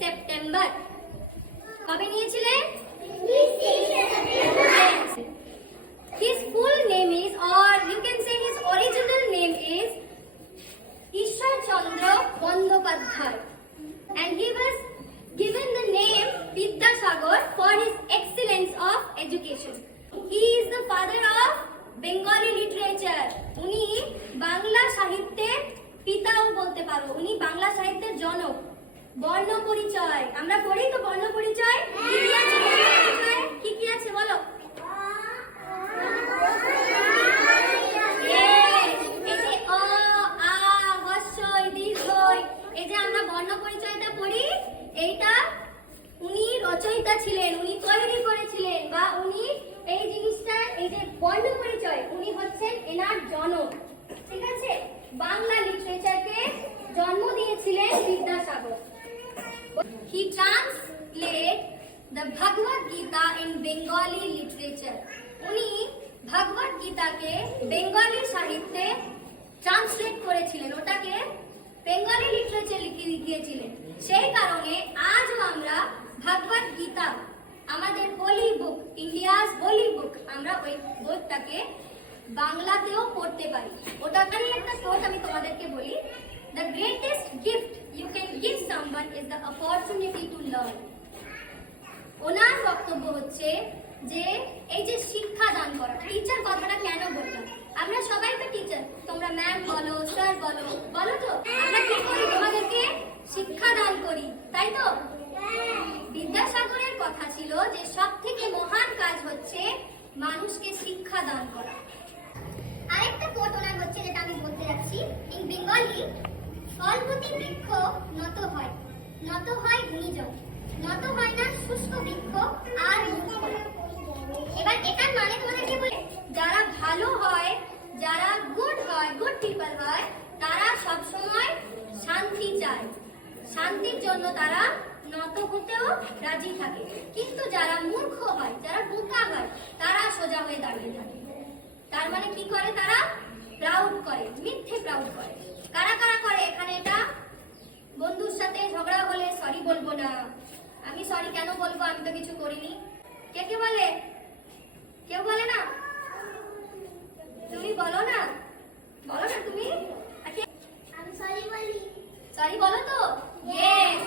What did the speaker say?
September. কবে নিয়েছিলেন? His full name is, or you can say his original name is Ishwar Chandra Bandyopadhyay, and he was given the name Vidyasagar for his excellence of education. He is the father of Bengali literature. উনি বাংলা সাহিত্যের পিতাও বলতে পারো, উনি বাংলা সাহিত্যের জনক। বর্ণ পরিচয় আমরা পড়ি তো, বর্ণ পরিচয় কি কি আছে বলো? এইটা উনি রচয়িতা ছিলেন, উনি তৈরি করেছিলেন, বা উনি এই জিনিসটা, এই যে বর্ণ পরিচয়, উনি হচ্ছেন এনার জনক। ঠিক আছে, বাংলা লিটারেচারকে জন্ম দিয়েছিলেন Vidyasagar. He translated the Bhagavad Gita in Bengali literature. উনি ভগবদ গীতাকে বেঙ্গলি সাহিত্যে ট্রান্সলেট করেছিলেন, ওটাকে বেঙ্গলি লিটারেচার লিখিয়েছিলেন। সেই কারণে আজও আমরা ভগবদ গীতা, আমাদের হোলি বুক, ইন্ডিয়াস হোলি বুক, আমরা ওই বইটাকে বাংলাতেও পড়তে পারি। ওটারই একটা কোট আমি তোমাদেরকে বলি, the greatest gift you can give someone is the opportunity to learn. ওনার বক্তব্য হচ্ছে যে এই যে শিক্ষা দান করা, টিচার কথাটা কেন বললাম? আমরা সবাই তো টিচার, তোমরা ম্যাম বলো, স্যার বলো, বলো তো আমরা কি করি? তোমাদেরকে শিক্ষা দান করি, তাই তো? বিদ্যাসাগরের কথা ছিল যে সবথেকে মহান কাজ হচ্ছে মানুষকে শিক্ষা দান করা। আরেকটা কোট ওনার হচ্ছে, যেটা আমি বলতে যাচ্ছি, ইন বেঙ্গলি, ফলবতী বৃক্ষ নত হয়, নত হয় গুণীজন, নত হয় না শুষ্ক বৃক্ষ আর মূর্খ। এবার এটার মানে তোমাদেরকে বলে, যারা ভালো হয়, যারা গুড হয়, গুড পিপল হয়, তারা সব সময় শান্তি চায়, শান্তির জন্য তারা নত হতেও রাজি থাকে। কিন্তু যারা মূর্খ হয়, যারা বোকা হয়, তারা সোজা হয়ে দাঁড়িয়ে থাকে। তার মানে কি করে? তারা প্রাউড করে, মিথ্যে প্রাউড করে। কারা কারা করে এখানে এটা? বন্ধুর সাথে ঝগড়া হলে সরি বলবো না, আমি সরি কেন বলবো, আমি তো কিছু করিনি। কে কে বলে? কেউ বলে না? তুমি বলো না, বলো না তুমি, আমি সরি বলি, সরি বলো তো। ইয়েস,